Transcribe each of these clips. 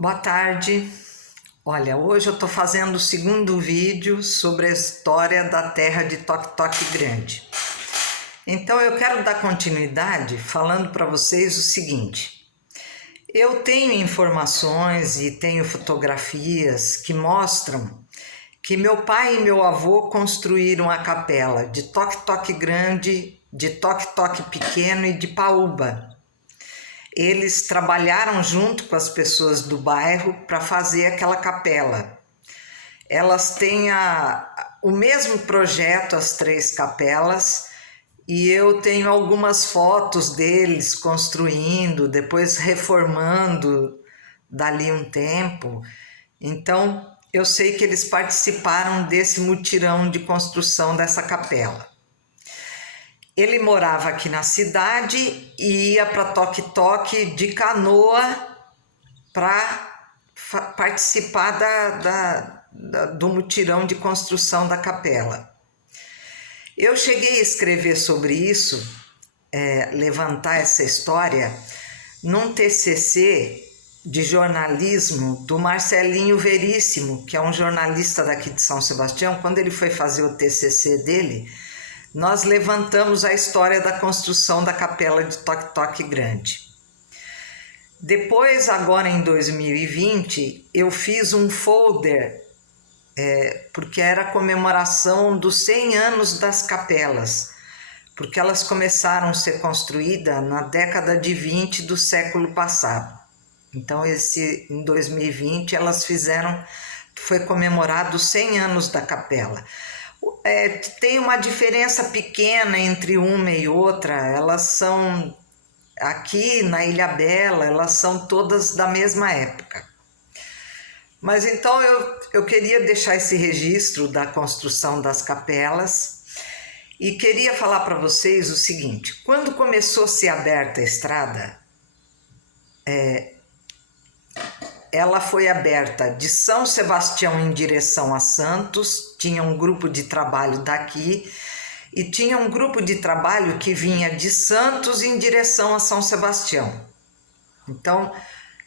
Boa tarde. Olha, hoje eu estou fazendo o segundo vídeo sobre a história da terra de Toque Grande. Então eu quero dar continuidade falando para vocês o seguinte. Eu tenho informações e tenho fotografias que mostram que meu pai e meu avô construíram a capela de Toque Grande, de Toque Pequeno e de Paúba. Eles trabalharam junto com as pessoas do bairro para fazer aquela capela. Elas têm o mesmo projeto, as três capelas, e eu tenho algumas fotos deles construindo, depois reformando dali um tempo. Então, eu sei que eles participaram desse mutirão de construção dessa capela. Ele morava aqui na cidade e ia para Toque de canoa para participar do mutirão de construção da capela. Eu cheguei a escrever sobre isso, levantar essa história, num TCC de jornalismo do Marcelinho Veríssimo, que é um jornalista daqui de São Sebastião. Quando ele foi fazer o TCC dele, nós levantamos a história da construção da capela de Toque Grande. Depois, agora em 2020, eu fiz um folder, porque era a comemoração dos 100 anos das capelas, porque elas começaram a ser construídas na década de 20 do século passado. Então, em 2020, foi comemorado os 100 anos da capela. Tem uma diferença pequena entre uma e outra. Elas são, aqui na Ilhabela, elas são todas da mesma época. Mas então eu queria deixar esse registro da construção das capelas e queria falar para vocês o seguinte: quando começou a ser aberta a estrada, ela foi aberta de São Sebastião em direção a Santos, tinha um grupo de trabalho daqui, e tinha um grupo de trabalho que vinha de Santos em direção a São Sebastião. Então,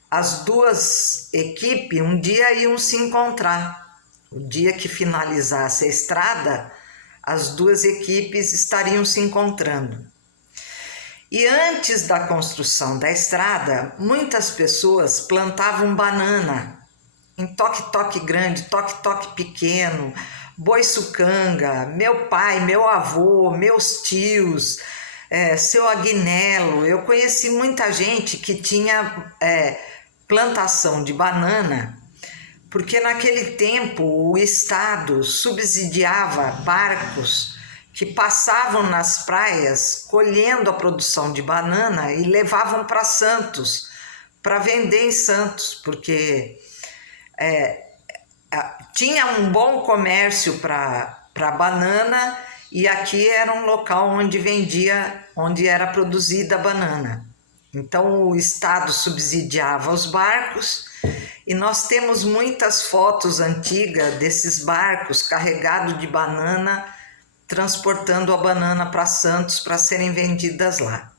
as duas equipes um dia iam se encontrar. O dia que finalizasse a estrada, as duas equipes estariam se encontrando. E antes da construção da estrada, muitas pessoas plantavam banana em Toque Grande, Toque Pequeno, Boiçucanga. Meu pai, meu avô, meus tios, seu Agnello. Eu conheci muita gente que tinha plantação de banana, porque naquele tempo o Estado subsidiava barcos que passavam nas praias colhendo a produção de banana e levavam para Santos, para vender em Santos, porque tinha um bom comércio para banana, e aqui era um local onde era produzida a banana. Então o Estado subsidiava os barcos, e nós temos muitas fotos antigas desses barcos carregados de banana, transportando a banana para Santos para serem vendidas lá.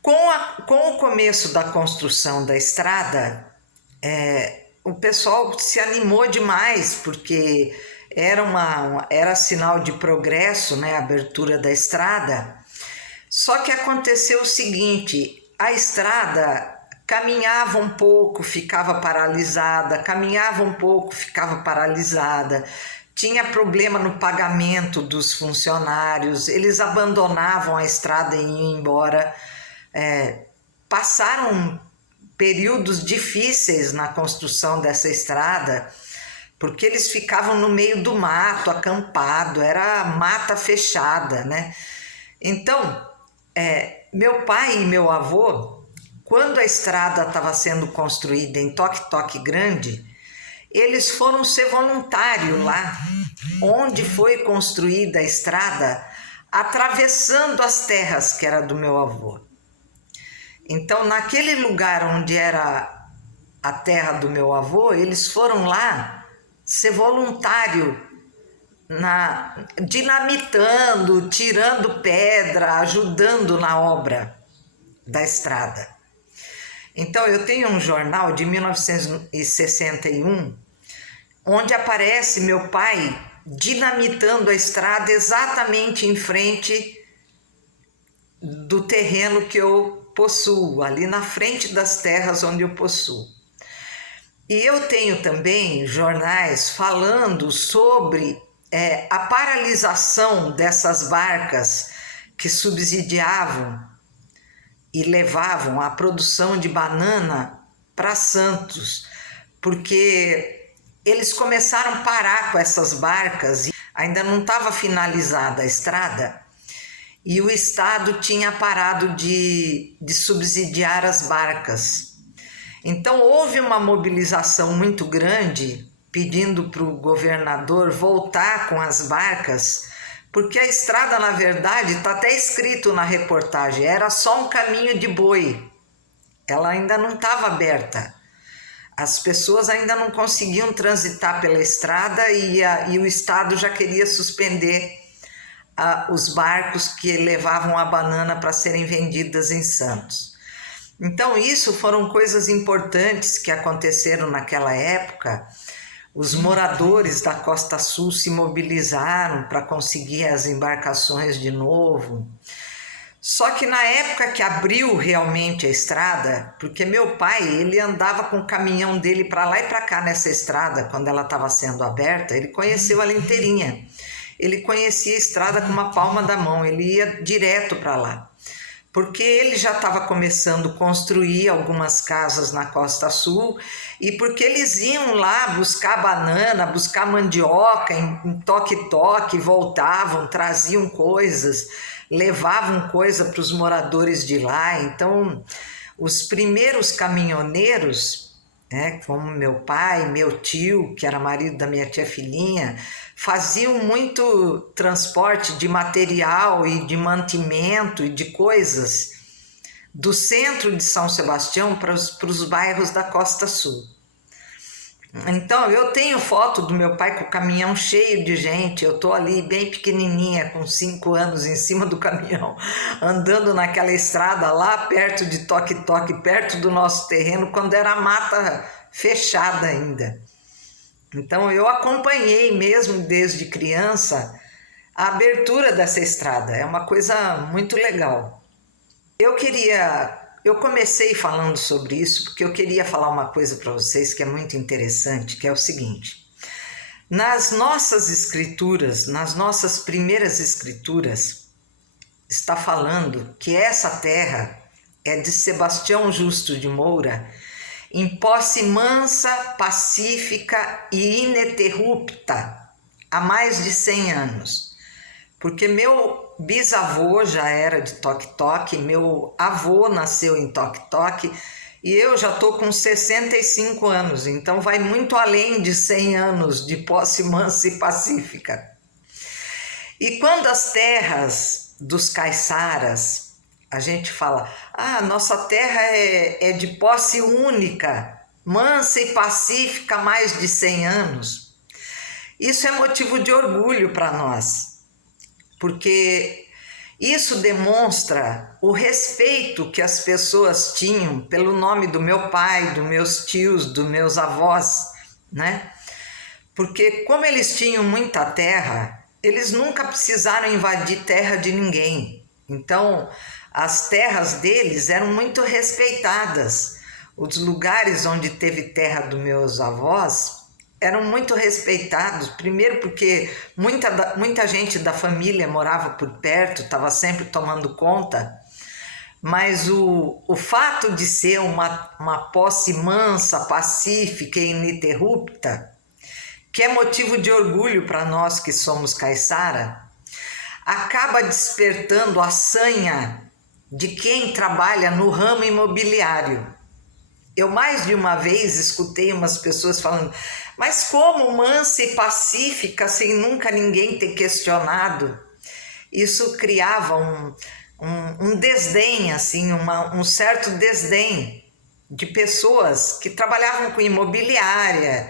Com o começo da construção da estrada, o pessoal se animou demais, porque era sinal de progresso, né, a abertura da estrada. Só que aconteceu o seguinte: a estrada caminhava um pouco, ficava paralisada, caminhava um pouco, ficava paralisada. Tinha problema no pagamento dos funcionários, eles abandonavam a estrada e iam embora. Passaram períodos difíceis na construção dessa estrada, porque eles ficavam no meio do mato, acampado, era mata fechada, né? Então, meu pai e meu avô, quando a estrada estava sendo construída em Toque Grande, eles foram ser voluntários lá, onde foi construída a estrada, atravessando as terras que era do meu avô. Então, naquele lugar onde era a terra do meu avô, eles foram lá ser voluntário, dinamitando, tirando pedra, ajudando na obra da estrada. Então eu tenho um jornal de 1961, onde aparece meu pai dinamitando a estrada exatamente em frente do terreno que eu possuo, ali na frente das terras onde eu possuo. E eu tenho também jornais falando sobre a paralisação dessas barcas que subsidiavam e levavam a produção de banana para Santos, porque eles começaram a parar com essas barcas e ainda não estava finalizada a estrada e o Estado tinha parado de subsidiar as barcas. Então houve uma mobilização muito grande pedindo para o governador voltar com as barcas, porque a estrada, na verdade, está até escrito na reportagem, era só um caminho de boi, ela ainda não estava aberta. As pessoas ainda não conseguiam transitar pela estrada e o Estado já queria suspender os barcos que levavam a banana para serem vendidas em Santos. Então isso foram coisas importantes que aconteceram naquela época. Os moradores da Costa Sul se mobilizaram para conseguir as embarcações de novo. Só que na época que abriu realmente a estrada, porque meu pai, ele andava com o caminhão dele para lá e para cá nessa estrada, quando ela estava sendo aberta, ele conheceu ela inteirinha. Ele conhecia a estrada com uma palma da mão, ele ia direto para lá. Porque ele já estava começando a construir algumas casas na Costa Sul e porque eles iam lá buscar banana, buscar mandioca em toque-toque, voltavam, traziam coisas, levavam coisa para os moradores de lá. Então, os primeiros caminhoneiros, como meu pai, meu tio, que era marido da minha tia Filhinha, faziam muito transporte de material e de mantimento e de coisas do centro de São Sebastião para os bairros da Costa Sul. Então eu tenho foto do meu pai com o caminhão cheio de gente, eu estou ali bem pequenininha, com 5 anos, em cima do caminhão, andando naquela estrada lá perto de Toque-Toque, perto do nosso terreno, quando era mata fechada ainda. Então eu acompanhei mesmo desde criança a abertura dessa estrada, é uma coisa muito legal. Eu comecei falando sobre isso porque eu queria falar uma coisa para vocês que é muito interessante, que é o seguinte: nas nossas escrituras, nas nossas primeiras escrituras, está falando que essa terra é de Sebastião Justo de Moura, em posse mansa, pacífica e ininterrupta há mais de 100 anos. Porque meu bisavô já era de Toque-Toque, meu avô nasceu em Toque-Toque e eu já estou com 65 anos, então vai muito além de 100 anos de posse mansa e pacífica. E quando as terras dos caiçaras, a gente fala, nossa terra é de posse única, mansa e pacífica há mais de 100 anos. Isso é motivo de orgulho para nós, porque isso demonstra o respeito que as pessoas tinham pelo nome do meu pai, dos meus tios, dos meus avós, né? Porque como eles tinham muita terra, eles nunca precisaram invadir terra de ninguém. Então, as terras deles eram muito respeitadas. Os lugares onde teve terra dos meus avós eram muito respeitados, primeiro porque muita gente da família morava por perto, estava sempre tomando conta, mas o fato de ser uma posse mansa, pacífica e ininterrupta, que é motivo de orgulho para nós que somos caiçara, acaba despertando a sanha de quem trabalha no ramo imobiliário. Eu mais de uma vez escutei umas pessoas falando, mas como mansa e pacífica sem nunca ninguém ter questionado? Isso criava um desdém, assim, um certo desdém de pessoas que trabalhavam com imobiliária,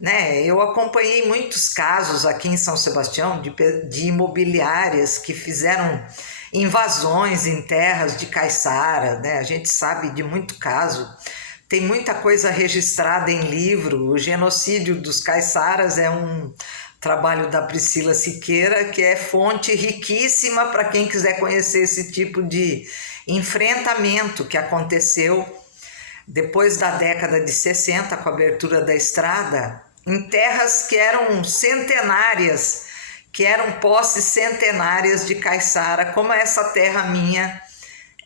né? Eu acompanhei muitos casos aqui em São Sebastião de imobiliárias que fizeram invasões em terras de caiçara, né? A gente sabe de muito caso, tem muita coisa registrada em livro. O genocídio dos caiçaras é um trabalho da Priscila Siqueira, que é fonte riquíssima para quem quiser conhecer esse tipo de enfrentamento que aconteceu depois da década de 60, com a abertura da estrada, em terras que eram centenárias, que eram posses centenárias de caiçara, como essa terra minha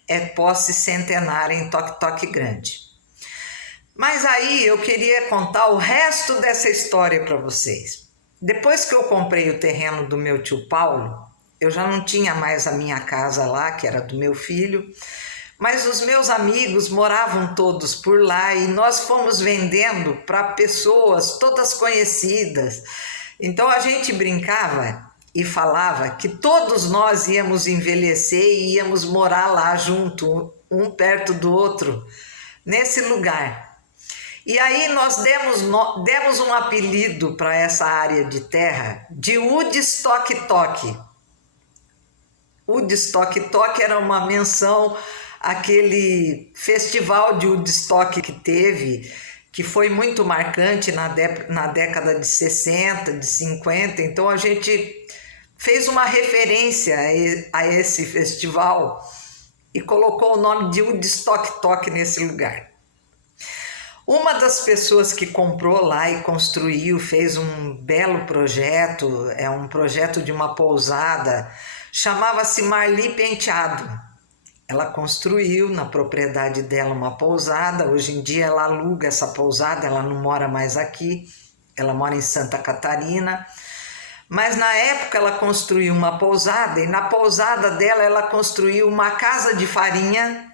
é posse centenária em Toque Grande. Mas aí eu queria contar o resto dessa história para vocês. Depois que eu comprei o terreno do meu tio Paulo, eu já não tinha mais a minha casa lá, que era do meu filho, mas os meus amigos moravam todos por lá e nós fomos vendendo para pessoas todas conhecidas. Então a gente brincava e falava que todos nós íamos envelhecer e íamos morar lá junto, um perto do outro, nesse lugar. E aí nós demos um apelido para essa área de terra de Woodstock. Woodstock era uma menção àquele festival de Woodstock que teve, que foi muito marcante na década de 60, de 50. Então a gente fez uma referência a esse festival e colocou o nome de Woodstock nesse lugar. Uma das pessoas que comprou lá e construiu, fez um belo projeto, é um projeto de uma pousada, chamava-se Marli Penteado. Ela construiu na propriedade dela uma pousada, hoje em dia ela aluga essa pousada, ela não mora mais aqui, ela mora em Santa Catarina, mas na época ela construiu uma pousada e na pousada dela ela construiu uma casa de farinha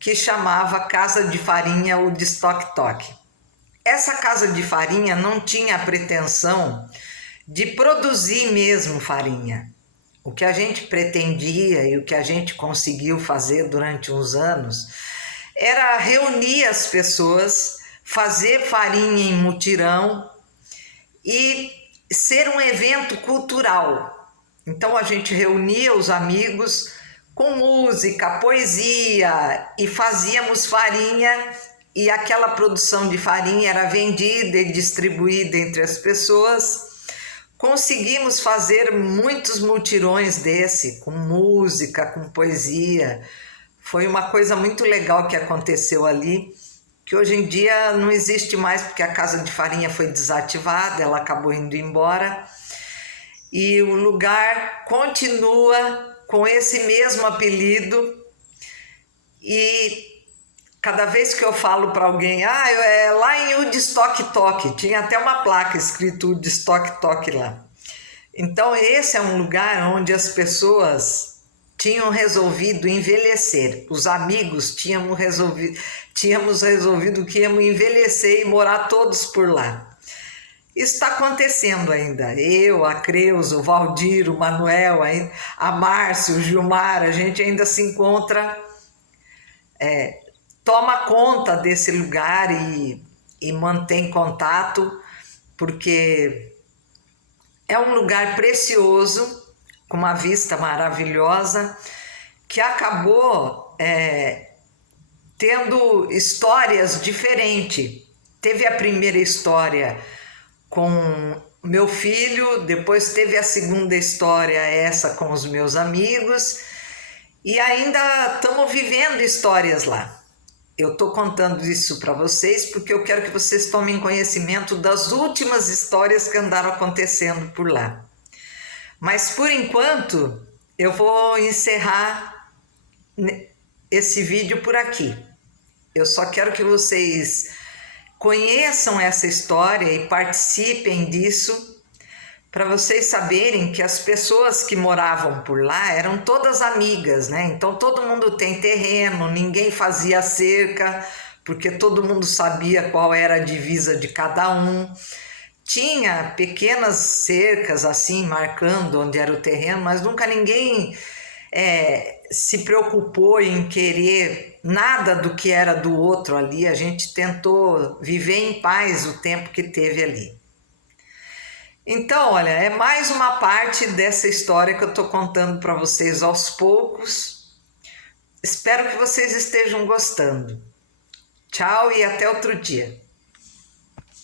que chamava Casa de Farinha Woodstock. Essa casa de farinha não tinha a pretensão de produzir mesmo farinha. O que a gente pretendia e o que a gente conseguiu fazer durante uns anos era reunir as pessoas, fazer farinha em mutirão e ser um evento cultural. Então a gente reunia os amigos com música, poesia e fazíamos farinha e aquela produção de farinha era vendida e distribuída entre as pessoas. Conseguimos fazer muitos mutirões desse, com música, com poesia. Foi uma coisa muito legal que aconteceu ali, que hoje em dia não existe mais porque a casa de farinha foi desativada, ela acabou indo embora. E o lugar continua com esse mesmo apelido e cada vez que eu falo para alguém, é lá em Woodstock, tinha até uma placa escrito Woodstock lá. Então esse é um lugar onde as pessoas tinham resolvido envelhecer, os amigos tínhamos resolvido que íamos envelhecer e morar todos por lá. Isso está acontecendo ainda. Eu, a Creus, o Valdir, o Manuel, a Márcia, o Gilmar, a gente ainda se encontra, toma conta desse lugar e mantém contato, porque é um lugar precioso, com uma vista maravilhosa, que acabou tendo histórias diferentes. Teve a primeira história com meu filho, depois teve a segunda história, essa com os meus amigos, e ainda estamos vivendo histórias lá. Eu estou contando isso para vocês porque eu quero que vocês tomem conhecimento das últimas histórias que andaram acontecendo por lá. Mas por enquanto eu vou encerrar esse vídeo por aqui. Eu só quero que vocês conheçam essa história e participem disso, para vocês saberem que as pessoas que moravam por lá eram todas amigas, né? Então todo mundo tem terreno, ninguém fazia cerca, porque todo mundo sabia qual era a divisa de cada um. Tinha pequenas cercas assim, marcando onde era o terreno, mas nunca ninguém se preocupou em querer nada do que era do outro ali. A gente tentou viver em paz o tempo que teve ali. Então, olha, é mais uma parte dessa história que eu estou contando para vocês aos poucos. Espero que vocês estejam gostando. Tchau e até outro dia.